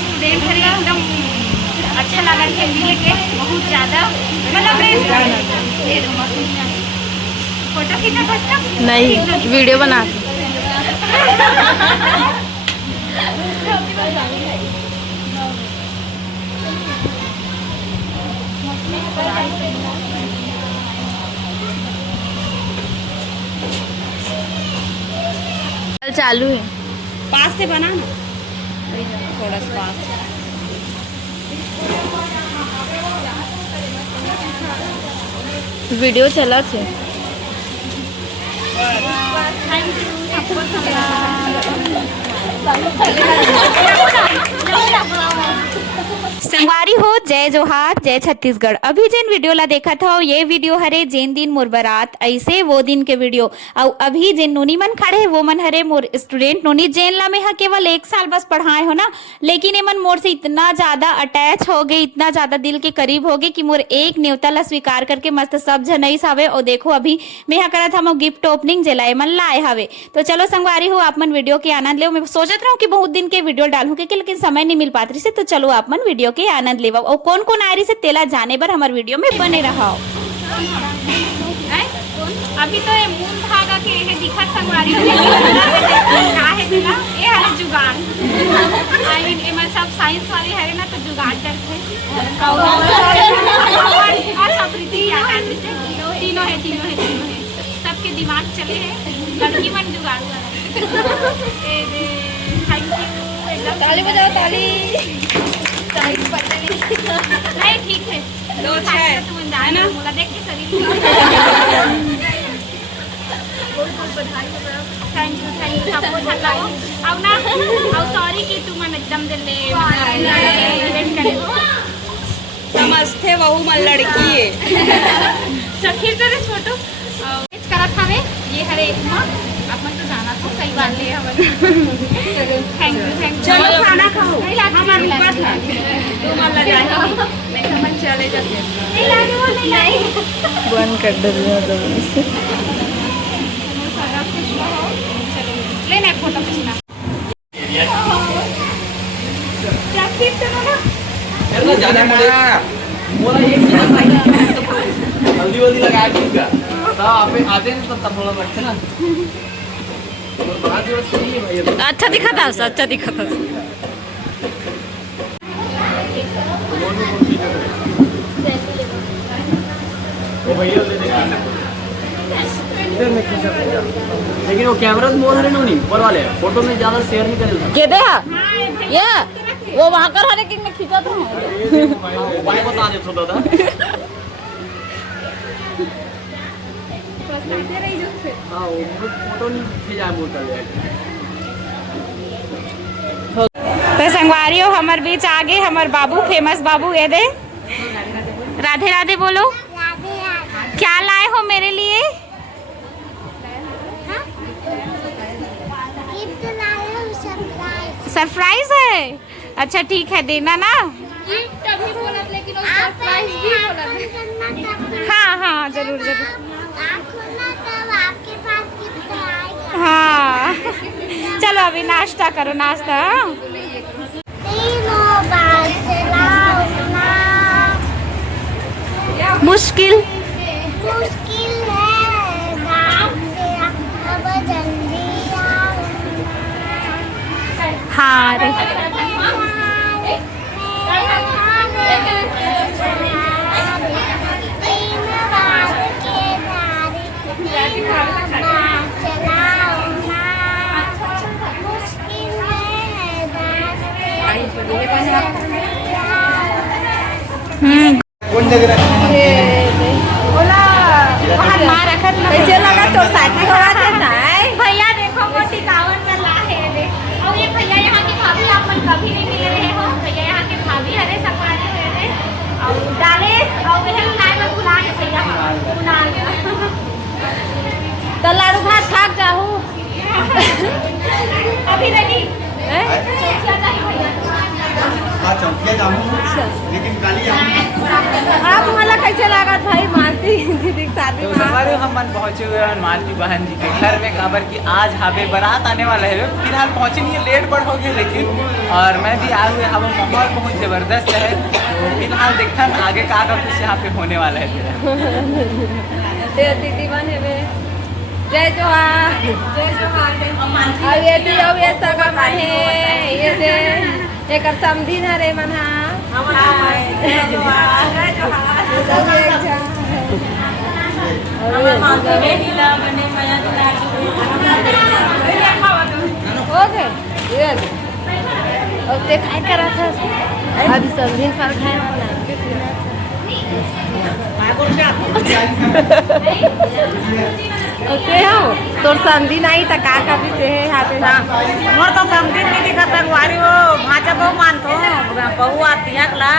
Student एकदम अच्छा लगा मिले के बहुत ज़्यादा मतलब फोटो खींचा नहीं वीडियो बना चालू है पास से बना ना थोड़ा सा पास वीडियो चला थे संगवारी हो जय जोहार जय छत्तीसगढ़। अभी जिन वीडियो ला देखा था ये वीडियो हरे जिन दिन मोर बरात ऐसे वो दिन के वीडियो और अभी जिन नोनी मन खड़े वो मन हरे मोर स्टूडेंट नोनी जेन ला में केवल 1 साल बस पढ़ाए हो ना, लेकिन ये मन मोर से इतना ज्यादा अटैच हो गए, इतना ज्यादा दिल के करीब हो गए कि मोर एक न्योता ला स्वीकार करके मस्त सब जनई सावे। और देखो अभी मैं करा था गिफ्ट ओपनिंग जलाए मन लाए हवे। तो चलो संगवारी हो आप मन वीडियो के आनंद ले। मैं सोचत रहा हूँ कि बहुत दिन के वीडियो डालूं के लेकिन समय नहीं मिल पाती से, तो चलो आप मन वीडियो के आनंद लेवा और कौन कौन आ रही से तेला जाने बर हमारे वीडियो में बने रहा। अभी तो ये मूल धागा के है दिखा संगवारी का है तेला ये है जुगाड़ आई मीन एमन सब साइंस वाले है ना, तो जुगाड़ करते और सब प्रीति तीनों है सबके दिमाग चले हैं लड़की मन जुगाड़ थैंक यू। ताली बजाओ ताली नहीं ठीक है दो है ना बोला देख के शरीर थैंक यू सबको अच्छा लगा अब ना अब सॉरी कि तुम मन एकदम दिल ले इवेंट करे हो समझते वहू मन लड़की है सखीर तेरे फोटो करत हवे ये हरे मां अपन तो जाना था सही बात ले हवन थैंक यू चलो खाना खाओ हमारे ऊपर था तुम अल्लाह जाएगी नहीं हम चले जाते नहीं लागे वो नहीं बंद कर दे ले मैं फोटो खींचना क्या खींच ना यार जाने पड़ेगा बोला एक जल्दी जल्दी लगा दूंगा तो आप आते हैं तो तब थोड़ा लगता ना अच्छा दिखा था अच्छा दिखा था लेकिन वो कैमरा मोड़ रहे नहीं ऊपर वाले फोटो में ज्यादा शेयर नहीं करेगा के दे ये वो वहां कर हरे किंग ने खींचा था भाई बता दे तो दादा हां वो फोटो नहीं खींचा मोटा तो संगवारी हो हमार बीच आगे हमार बाबू फेमस बाबू ये दे राधे राधे बोलो क्या लाए हो मेरे लिए सरप्राइज है अच्छा ठीक है देना ना हाँ हाँ जरूर जरूर हाँ चलो अभी नाश्ता करो नाश्ता मुश्किल हाँ रे कैसे लगा तो शादी हो रहा था भैया देखो वो टिकावन में ला है और ये भैया यहाँ की भाभी आप मन कभी नहीं मिल रहे हो भैया यहाँ के भाभी हरे सफारी हुए थे और डालेस और वह लाए में बुला के भैया बुला तो लाड़ू भात खा जाओ अभी रेडी लेकिन काली आप मला कैसे लगा भाई मारती दीदी आगे हम मन पहुँचे हुए हैं मालती बहन जी के घर में, खबर कि आज हावे बारात आने वाला है। फिलहाल पहुँचे नहीं है, लेट बढ़ हो गया लेकिन, और मैं भी आए हुए हवा माहौल बहुत ज़बरदस्त है। तो फिलहाल देखते हैं आगे का कुछ यहाँ पे होने वाला है। दीदी बने में जय जोहार, जय जोहार। अब ये दियो ये सगा बने ये दे एक समझी न रे मना जय जोहार, जय जोहार। ओके ये ओके काय करा था अभी समझी पर खाए ओके हो तोर समझी नहीं त का भी ते यहाँ पे ना मोर तो समझी नहीं दिखा तगवारी वो भाचा बहु मानतो बहु आती है कला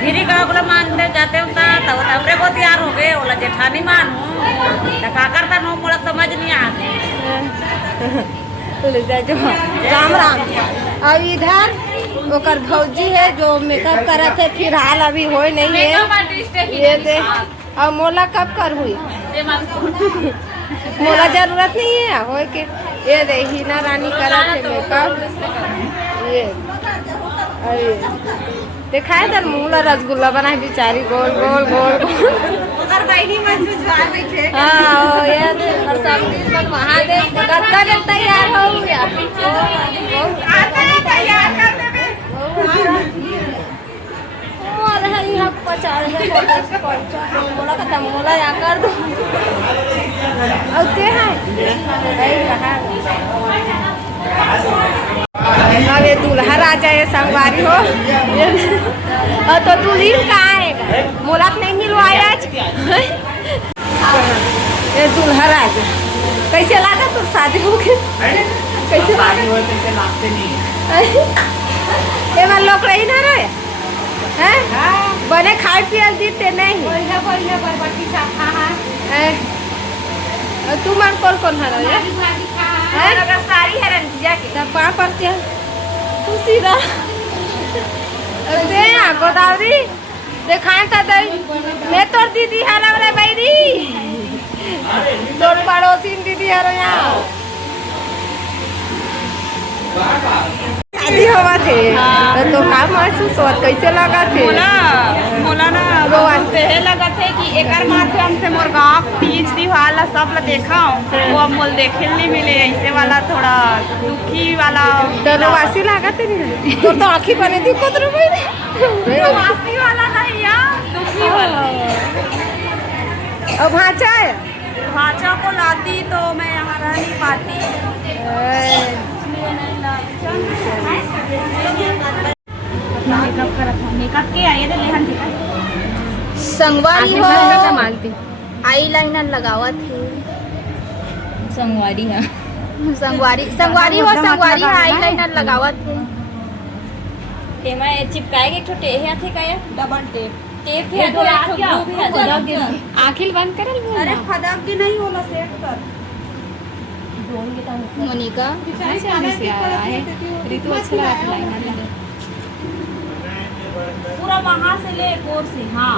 धीरे का ओला मानते जाते होता तब हमरे को तैयार हो गए ओला जेठानी मानू त का करता नो मोला समझ नहीं आती। राम राम। अब इधर ओकर भौजी है जो मेकअप करत है, फिर हाल अभी हो नहीं है ये दे। अब मोला कब कर हुई मोला जरूरत नहीं है हो के ये दे हीना रानी करत है मेकअप ये दिखाए दर मुँह रसगुल्ला बनाए बेचारी गोल गोल गोल हाँ ये सब महादेव कत्ता के तैयार हो गया मोला का मोला या कर दो ओके है अब ये दूल्हा राजा ये संगवारी हो तो दुल्हीन कहाँ है मोला नहीं मिलवाया आज ये दूल्हा राजा कैसे लगा तो शादी हो गई कैसे लगा ये मन लोग रही ना रहे हैं बने खाए पिए दीते नहीं तू मन कौन कौन है सारी है रंजिया के तब कहाँ पड़ती है तू सीधा दे गोदावरी दिखाए तो दे मैं तोर दीदी है लग रहा बैरी तोर पड़ोसी दीदी है यहाँ शादी हुआ थे तो काम महसूस हुआ कैसे लगा थे मोला ना रोते लगा थे कि एकर माध्यम से मोर गाँव तीज त्योहार सब ला देखा वो अब मोल देखे नहीं मिले ऐसे वाला थोड़ा दुखी वाला वासी लगा थे तो आँखी बने थी कुछ वासी वाला नहीं यार दुखी वाला। और भाचा है भाचा को लाती तो मैं यहाँ रह नहीं पाती। मेकअप के आए थे लेहन संगवारी हो आई लाइनर लगावा थी संगवारी है संगवारी संगवारी हो संगवारी आई लाइनर लगावा थी टेमा चिपकाए एक छोटे है थे का डबल टेप टेप है तो आखिल बंद करल अरे फदक की नहीं होला सेट कर मोनिका कहाँ से आने से आया है ऋतु अच्छा लगा था लाइनर पूरा वहाँ से ले कोर से हाँ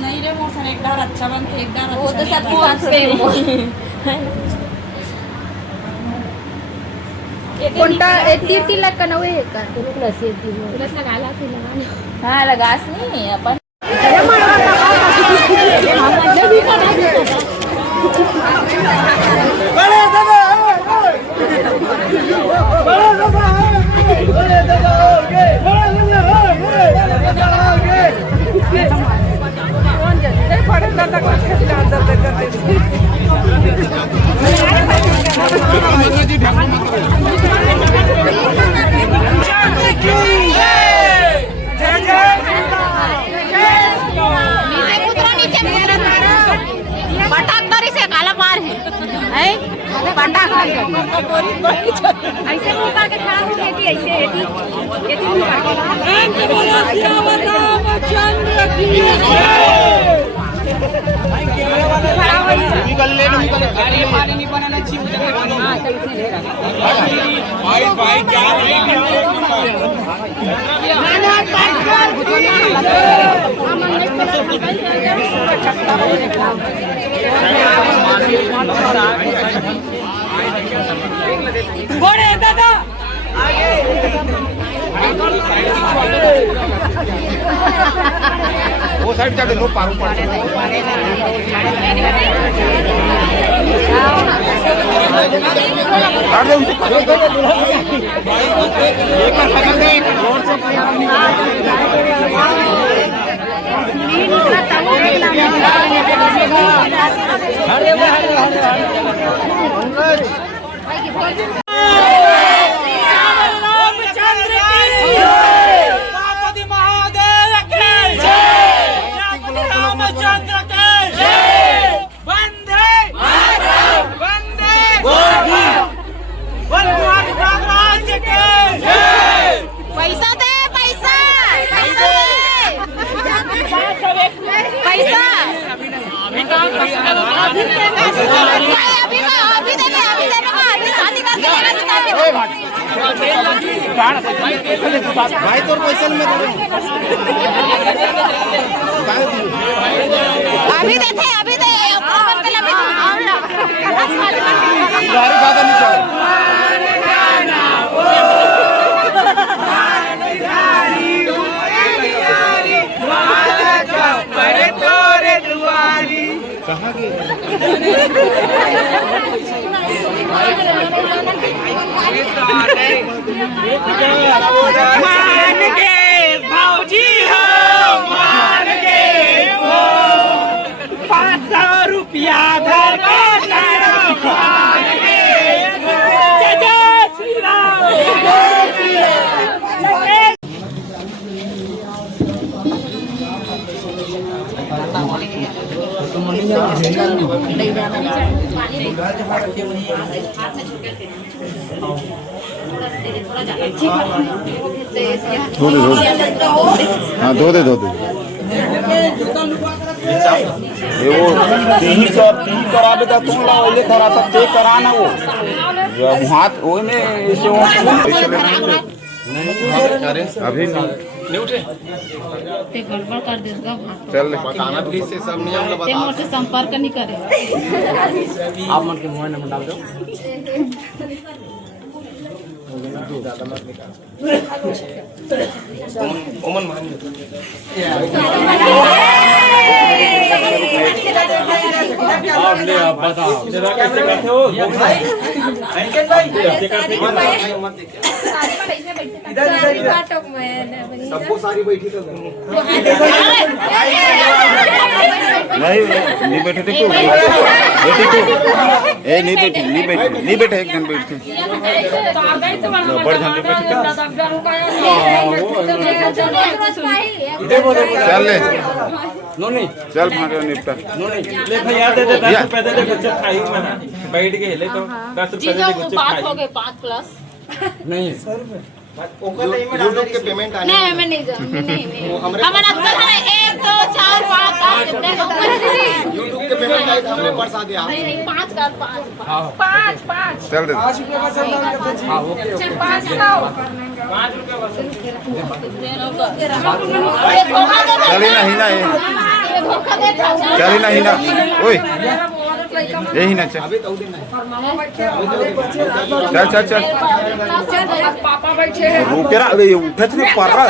नहीं रे वो सर एक दार अच्छा बनते एक दार वो तो सबके साथ सेम हो कोणता 80 लाख का नवे है का प्लस 80 प्लस लगाला थे लगाने हाँ लगास नहीं अपन ऐसे मुंह का के खड़ा हो गई ऐसे एटी मुंह का घोड़े दादा वो साइड जाके लो पारू पैसा दे पैसा पैसा अभी देने अभी शादी करके भाई तोर पैसा में अभी देते अभी दे गाड़ी ज्यादा नहीं चले कहाँ मान के भौजी हो मान के हो 500 रुपया धर जय श्री राम हाँ धो दे ये वो तीन करा देता तुम लोग ये करा था चेक कराना वो हाथ वो में ऐसे वो अभी नहीं उठे ते गड़बड़ कर देगा चल बताना प्लीज से सब नियम ते मुझसे संपर्क नहीं करे आप मन के मोबाइल नंबर डाल दो ओमन मान आप ले आप बताओ जरा कैसे करते हो भाई कैसे करते हो सबको सारी बैठी तो नहीं बैठे थे क्यों बैठे क्यों ए नहीं बैठे एक जन बैठते बड़े जन बैठे चल ले नो नहीं चल मारो निपटा नो नहीं ले भैया दे 10 रुपए दे बच्चे खाई मना बैठ के ले तो 10 रुपए दे बच्चे खाई हो गए 5 प्लस नहीं यूट्यूब के पेमेंट आने नहीं मैं नहीं हमारा अंकल है 1 2 4 5 यूट्यूब के पेमेंट आए तो हमने परसा दिया नहीं 5 का 5 चल दे 5 रुपए का सब दाम करते हैं चल 5 चली नहीं ना ये चली नहीं ना ओए यही ना चल चल चल रुके रा अरे उठत नहीं पररा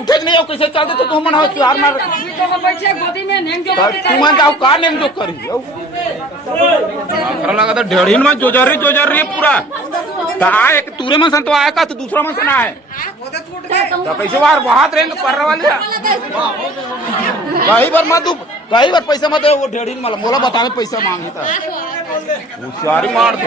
उठे नहीं हो कैसे चलते तो मन हो यार मार तू मन जाओ का नेम जो करी कर लगा तो ढेड़ीन में जोजर रही है पूरा ता एक तूरे में संतो आया का तो दूसरा में सना है तो कैसे बार वहां रहेंगे पररा वाले कई बार मत कई बार पैसा मत वो ढेड़ीन में मोला बतावे पैसा मांगी था होशियारी मार दे